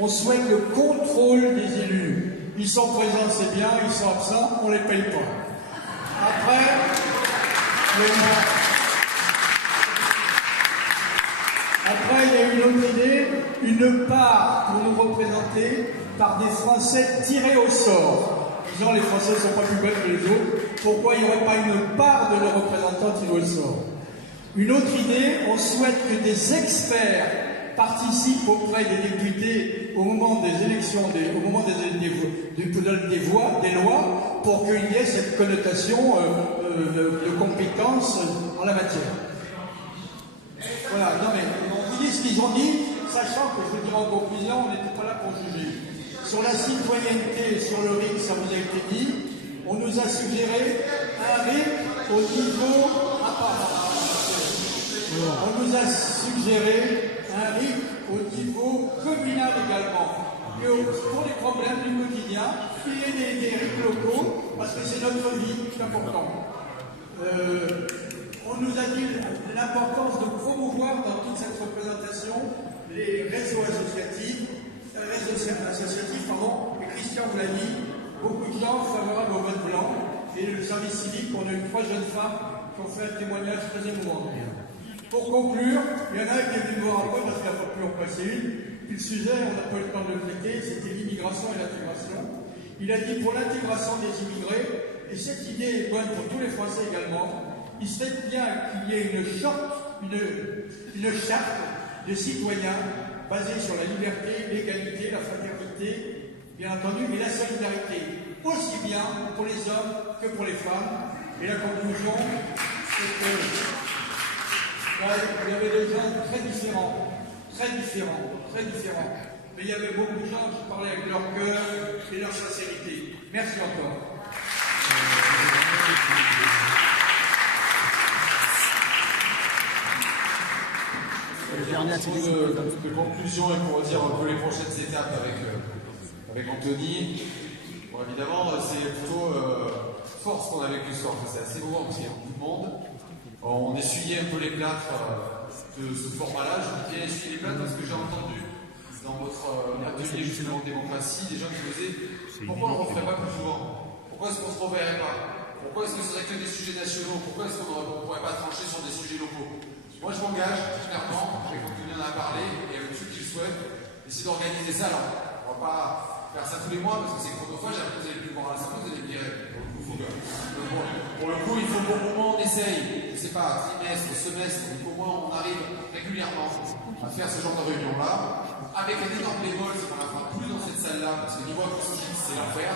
on souhaite le contrôle des élus. Ils sont présents, c'est bien, ils sont absents, on ne les paye pas. Après, il y a une autre idée, une part pour nous représenter par des Français tirés au sort. Disons, les Français ne sont pas plus bêtes que les autres, pourquoi il n'y aurait pas une part de leurs représentants tirés au sort? Une autre idée, on souhaite que des experts participent auprès des députés au moment des élections, au moment des lois, pour qu'il y ait cette connotation de compétence en la matière. Voilà, non mais on vous dit ce qu'ils ont dit, sachant que, je vous dirai en conclusion, on n'était pas là pour juger. Sur la citoyenneté, sur le RIC, ça vous a été dit, on nous a suggéré un RIC au niveau... On nous a suggéré un RIC au niveau communal également. Et pour les problèmes du quotidien, il y ait des RIC locaux, parce que c'est notre vie, c'est important. On nous a dit l'importance de promouvoir dans toute cette représentation les réseaux associatifs, et Christian vous l'a dit, beaucoup de gens favorables au vote blanc, et le service civique, on a eu 3 jeunes femmes qui ont fait un témoignage très émouvant. Pour conclure, il y en a qui est venu me voir un peu parce qu'il n'a pas pu en passer une. Puis le sujet, on n'a pas eu le temps de le traiter, c'était l'immigration et l'intégration. Il a dit pour l'intégration des immigrés, et cette idée est bonne pour tous les Français également, il serait bien qu'il y ait une charte de citoyens basée sur la liberté, l'égalité, la fraternité, bien entendu, et la solidarité, aussi bien pour les hommes que pour les femmes. Et la conclusion, c'est que il y avait des gens très différents. Mais il y avait beaucoup de gens qui parlaient avec leur cœur et leur sincérité. Merci encore. De conclusion et pour dire un peu les prochaines étapes avec Anthony. Bon, évidemment, c'est plutôt force qu'on a vécu ce soir. C'est assez beau parce qu'il y a beaucoup de monde. On essuyait un peu les plâtres de ce format-là. Je vous dis bien essuyer les plâtres parce que j'ai entendu dans votre atelier justement de démocratie des gens qui me disaient pourquoi on ne referait pas plus souvent? Pourquoi est-ce qu'on ne se reverrait pas? Pourquoi est-ce que ce serait que des sujets nationaux? Pourquoi est-ce qu'on ne pourrait pas trancher sur des sujets locaux? Moi je m'engage clairement, j'ai continué à en parler et avec ceux qui le souhaitent, essayer d'organiser ça. Alors, on ne va pas faire ça tous les mois parce que c'est chronophage, après vous allez plus voir la santé, vous allez me virer. Pour le coup, il faut qu'au moment on essaye, je ne sais pas, trimestre, semestre, il faut au moins on arrive régulièrement à faire ce genre de réunion-là, avec un énorme bémol, c'est qu'on ne la fera plus dans cette salle-là, parce que niveau acoustique, c'est l'enfer.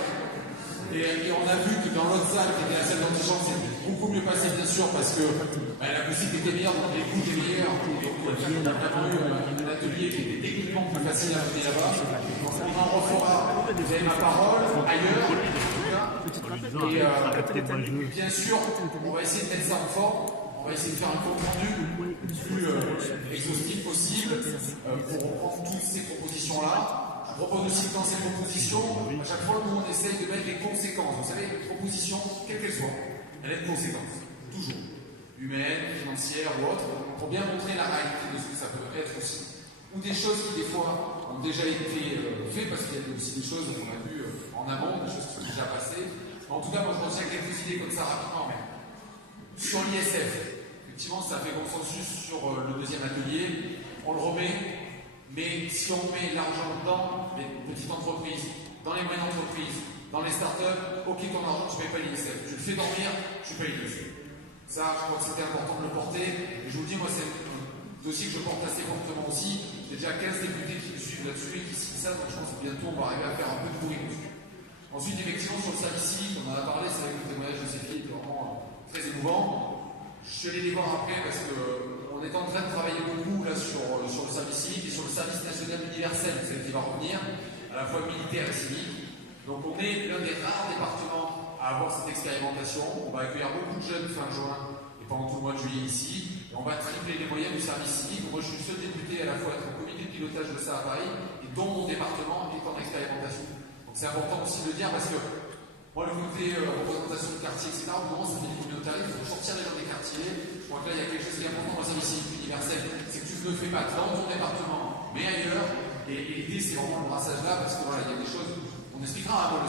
Et on a vu que dans l'autre salle, qui était la salle d'antichambre, c'est beaucoup mieux passé, bien sûr, parce que l'acoustique était meilleure, donc les coups étaient meilleurs. Donc, on a vraiment eu un atelier qui était techniquement plus facile à mener là-bas. On en refera, vous avez ma parole, ailleurs. Et bien sûr, on va essayer de mettre ça en forme. On va essayer de faire un compte rendu le plus exhaustif possible pour reprendre toutes ces propositions-là. Je propose aussi que dans ces propositions, à chaque fois, nous, on essaye de mettre les conséquences. Vous savez, une proposition, quelle qu'elle soit, elle a des conséquences. Toujours. Humaines, financières ou autres, pour bien montrer la réalité de ce que ça peut être aussi. Ou des choses qui, des fois, ont déjà été faites, parce qu'il y a aussi des choses qu'on a vues en amont, des choses qui sont déjà passées. En tout cas, moi, je retiens quelques idées comme ça rapidement. Mais sur l'ISF, effectivement, ça fait consensus sur le deuxième atelier. On le remet. Mais si on met l'argent dedans, les petites entreprises, dans les moyennes entreprises, dans les startups, ok, ton argent, tu ne payes pas l'ISF. Tu le fais dormir, tu payes l'ISF. Ça, je crois que c'était important de le porter. Et je vous le dis, moi, c'est un dossier que je porte assez fortement aussi. J'ai déjà 15 députés qui me suivent là-dessus et qui signent ça, donc je pense que bientôt, on va arriver à faire un peu de bruit dessus. Ensuite, effectivement, sur le service civique, on en a parlé, c'est vrai que le témoignage de Céline était vraiment très émouvant. Je suis allé les voir après parce que on est en train de travailler beaucoup là sur le service civique et sur le service national universel, c'est qui va revenir, à la fois militaire et civique. Donc on est l'un des rares départements à avoir cette expérimentation. On va accueillir beaucoup de jeunes fin juin et pendant tout le mois de juillet ici. Et on va tripler les moyens du service civique. Moi je suis le seul député à la fois à être au comité de pilotage de ça à Paris et dont mon département est en expérimentation. Donc c'est important aussi de le dire parce que moi, le côté représentation de quartier, etc., au moment où ça fait des communautaristes, il faut sortir les gens des quartiers. Je crois que là, il y a quelque chose qui est important dans un service civique universel, c'est que tu ne le fais pas dans ton département, mais ailleurs, Et l'idée, c'est vraiment le brassage là, parce que voilà, il y a des choses, on expliquera, hein, le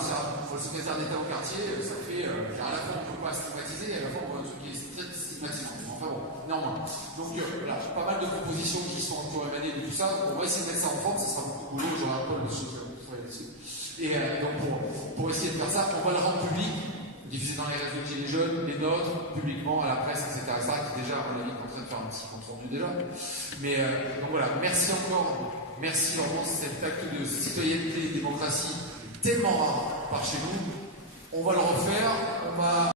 secrétaire d'État au quartier, ça fait, à la fois on ne peut pas stigmatiser, et à la fois on voit un truc qui est très stigmatisant. Enfin bon, néanmoins. Donc voilà, pas mal de propositions qui sont encore émanées de tout ça. On va essayer de mettre ça en forme, ça sera beaucoup de boulot, j'aurai un peu le travail là-dessus. Et donc pour essayer de faire ça, on va le rendre public, diffusé dans les réseaux de Gilets jaunes, les nôtres, publiquement, à la presse, etc. qui est déjà, à mon avis, en train de faire un petit compte rendu déjà. Mais donc voilà, merci encore. Merci vraiment, cet acte de citoyenneté et démocratie tellement rare par chez nous. On va le refaire, on va